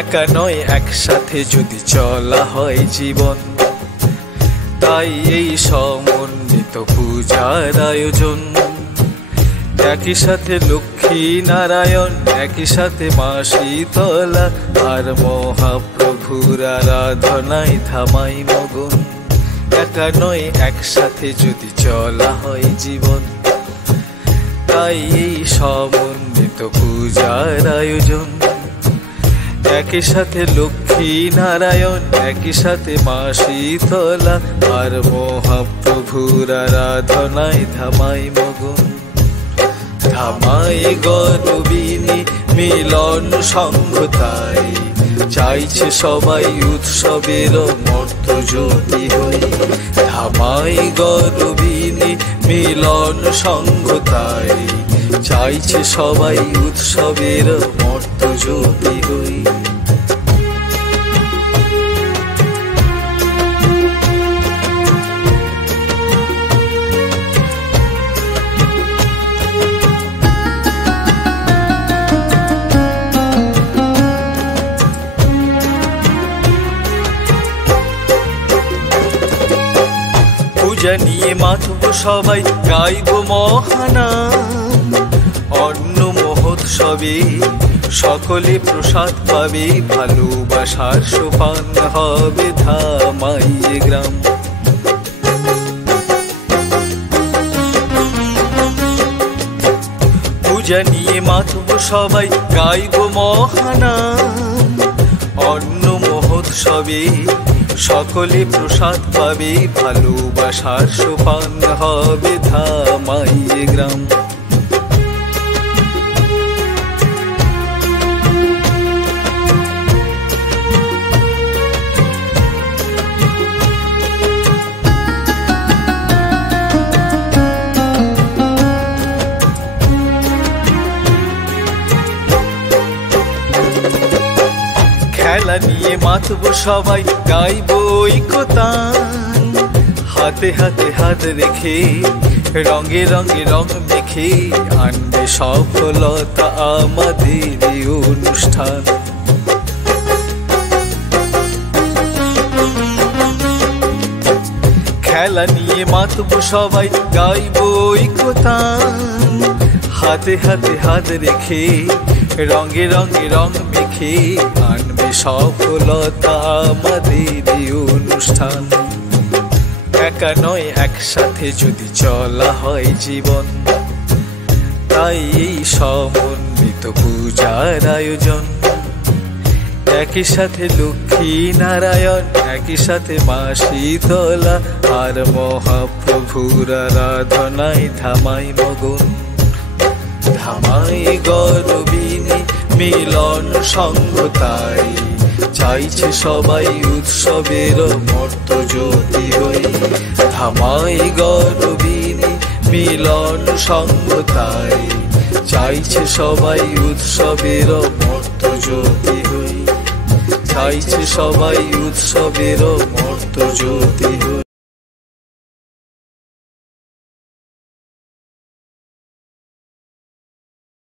একা নয় একসাথে যদি চলা হয় জীবন, তাই এই সমন্বিত পূজার আয়োজন। একই সাথে লক্ষ্মী নারায়ণ, একই সাথে মা শীতলা, আর মহাপ্রভুর আরাধনায় থামাই মগন। একা নয় একসাথে যদি চলা হয় জীবন, তাই এই সমন্বিত পূজার আয়োজন। একই সাথে লক্ষ্মী নারায়ণ, একই সাথে মা শীতলা, আর মহাপ্রভুর আরাধনায় থামাই মগন। থামাই গরবিনী মিলন সংঘতাই, চাইছে সবাই উৎসবের মর্ত জ্যোতি হই। থামাই গরবিনী মিলন সংঘতাই, চাইছে সবাই উৎসবের মর্ত জ্যোতি হই। পূজা নিয়ে মাতব সবাই, গাইব মহানাম। অন্ন মহোৎসবে সকলে প্রসাদ পাবে, ভালোবাসার সোপান হবে ধামাই গ্রাম। পূজা নিয়ে মাতব সবাই, গাইব মহানাম। অন্ন মহোৎসবে সকলে প্রসাদ পাবে, ভালোবাসার সোপান হবে ধামাই গ্রাম। খেলা নিয়ে মাতব সবাই, গাইব ঐকতান। হাতে হাতে হাত রেখে রঙে রঙে রং মেখে, আনবে সফলতা আমাদের অনুষ্ঠান। খেলা নিয়ে মাতব সবাই, গাইব ঐকতান। হাতে হাতে হাত রেখে রঙে রঙে রং মেখে, আনবে সফলতা আমাদের অনুষ্ঠান। একা নয় একসাথে যদি চলা হয় জীবন, তাই এই সমন্বিত পূজার আয়োজন। একই সাথে লক্ষ্মী নারায়ণ, একই সাথে মা শীতলা, আর মহাপ্রভুর আরাধনায় থামাই মগন। থামাই গরবিনী মিলন সংঘতাই, চাইছে সবাই উৎসবের মর্ত জ্যোতি হই। থামাই গরবিনী মিলন সংঘতাই, চাইছে সবাই উৎসবের মর্ত জ্যোতি হই। চাইছে সবাই উৎসবের মর্ত জ্যোতি হই।